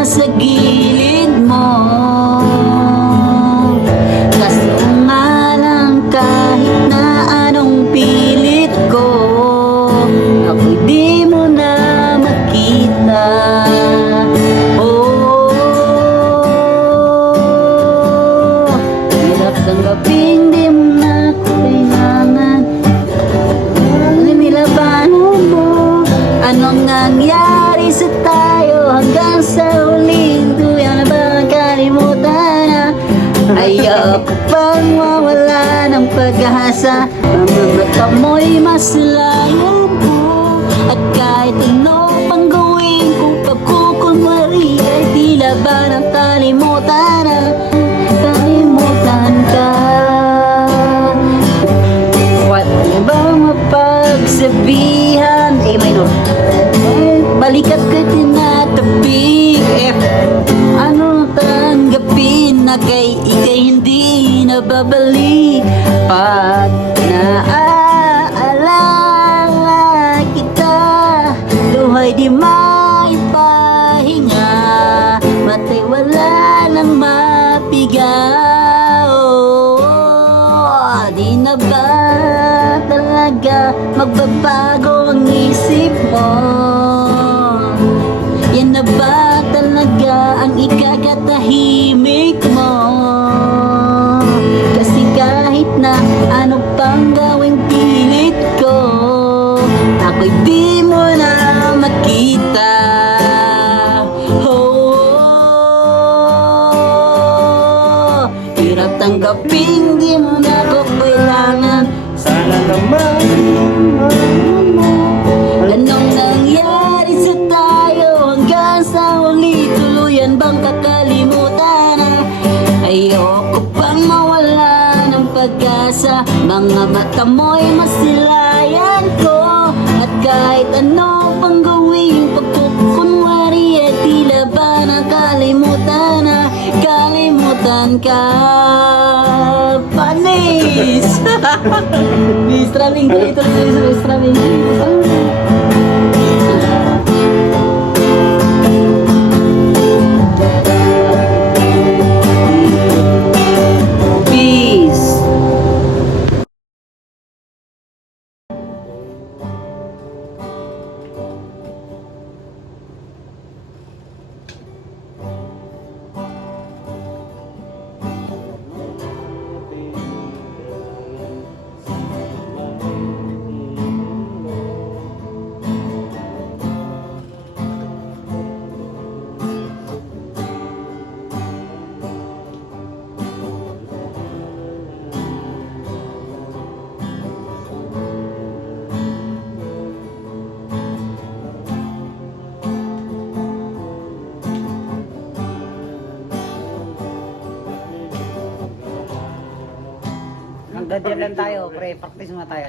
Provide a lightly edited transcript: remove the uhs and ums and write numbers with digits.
nasa gilid mo. Kaso nga lang kahit na anong pilit ko, ako'y di mo na makita. Oh, hirap tanggapin di mo na ako kailangan. Nilabanan mo anong nangyari sa tayo hanggang sa huling tuyang na bang kalimutan na. Ayoko pang mawala ng pag-asa. Mga mata mo'y maslayan ko, at kahit ano pang gawin kung pagkukunwari ay tila ba ng kalimutan na. Kalimutan ka. What bang mapagsabihan? A minor. Balikat ko'y tinatabi. F. Ano tanggapin na kay ika'y hindi nababalik? Pag naaalala kita, luhay di maipahinga, matay wala nang mapiga. Oh, di na ba talaga magbabago ang isip mo? Yan na ba talaga ang ikakatahimik mo? Kasi kahit na ano pang gawing pilit ko, ako'y di mo na makita. Oh, hirap tanggapin di mo na ako kailangan. Sana naman Anong nangyari sa tayo hanggang sa huli? Tuluyan bang kakalimutan na? Ayoko pang mawala ng pag-asa. Mga mata mo'y masilayan ko, at kahit ano pang gawin pagkukunwari ay tila ba na kalimutan na. Kalimutan ka. Panis! Strumming ko ito. Strumming ko ito. Peace. hanggang dyan lang tayo, pre. Practice muna tayo.